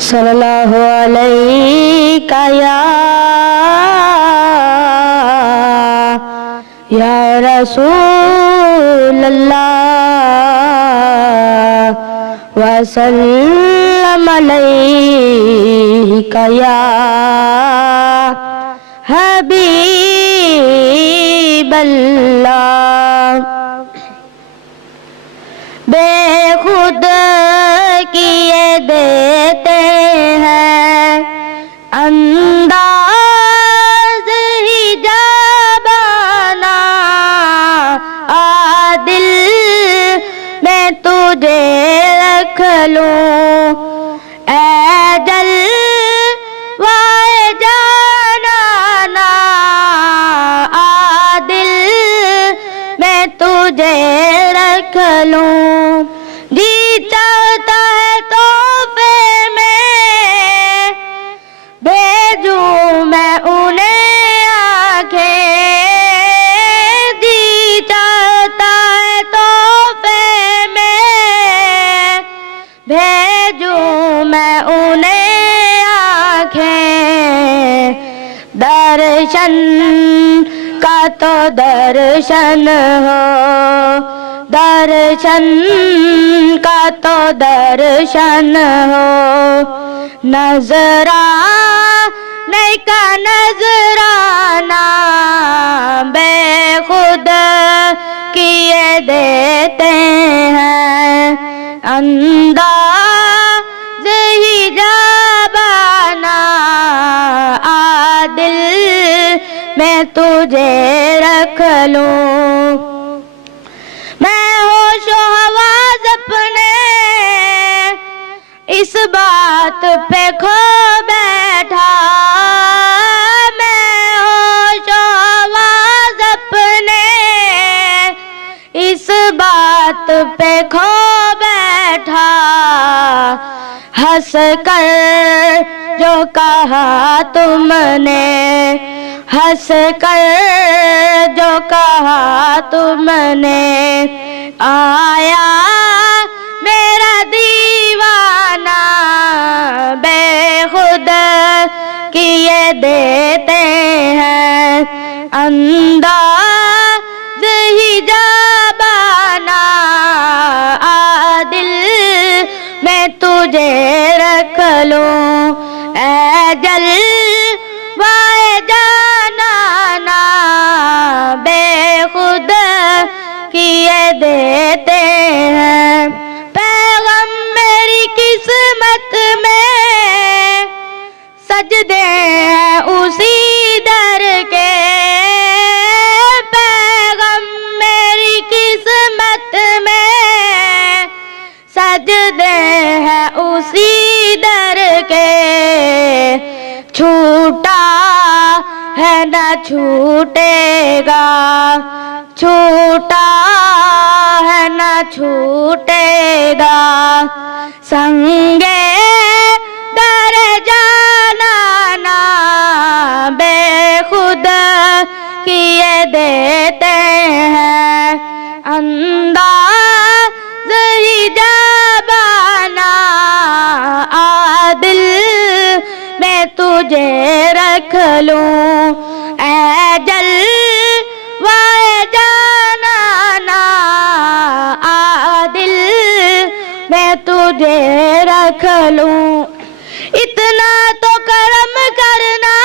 صلی اللہ علیہ یا رسول اللہ وسلم علیہ یا حبیب اللہ. بے خود کیے دیتے ہیں انداز ہی جابانا، عادل میں تجھے رکھ لوں اے جلوائے جانانا، عادل میں تجھے رکھ لوں. جی چاہتا ہے تحفے میں بھیجوں میں انہیں آنکھیں، جی چاہتا ہے تحفے میں بھیجوں میں انہیں آنکھیں. درشن کا تو درشن ہو، درشن کا تو درشن ہو، نذرانے کا نذرانہ بے خود کیے دیتے ہیں انداز ہی جابانا، عادل میں تجھے رکھ لوں. میں ہوش و حواس اپنے اس بات پہ کھو بیٹھا، میں ہوش و حواس اپنے اس بات پہ کھو بیٹھا. ہنس کر جو کہا تم نے، ہنس کر جو کہا تم نے، آیا میرا دیوانہ بے خود کیے دیتے ہیں انداز ہی جابانا، عادل میں تجھے رکھ لوں اے جلوائے جانانا، بے خود کیے دیتے ہیں. پیغام میری قسمت میں سجدے ہیں اسی در کے، پیغام میری قسمت میں سجدے ہیں اسی در کے. چھوٹا ہے نہ چھوٹے گا، چھوٹا ہے نہ چھوٹے گا، سنگے در جانانا بے خود کیے دیتے ہیں انداز ہی جابانا، عادل میں تجھے رکھ لوں اے جلوائے جانانا، عادل میں تجھے رکھ لوں. اتنا تو کرم کرنا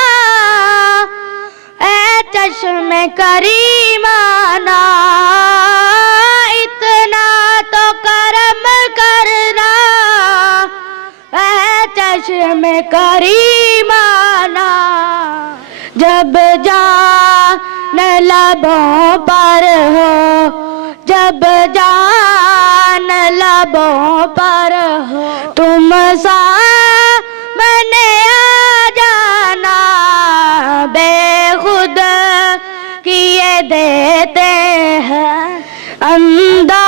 اے چشم کریمانہ، اتنا تو کرم کرنا اے چشم کریمانہ. جب جان لبوں پر ہو، جب جان لبوں پر ہو، تم سامنے آ جانا بے خود کیے دیتے ہیں انداز